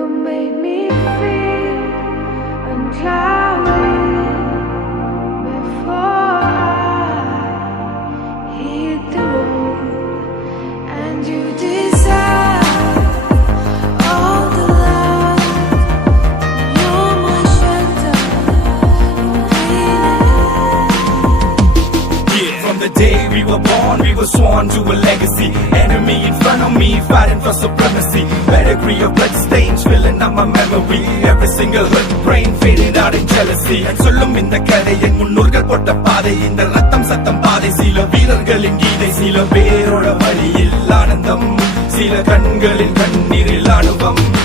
You made me feel uncloudy before I hit the road, and you deserve all the love. You're my shelter, Yeah, from the day we were born, we were sworn to a legacy. Enemy in front of me, fighting for supremacy. Pedigree of blood stains filling up my memory. Every single hurt brain faded out in jealousy. And சொல்லும் இந்த கதை என் முன்னோர்கள் போட்ட பாதை. இந்த ரத்தம் சத்தம் பாதை, சில வீரர்களின் கீதை. சில பேரோட வழியில் ஆனந்தம், சில கண்களின் கண்ணீரில் அனுபவம்.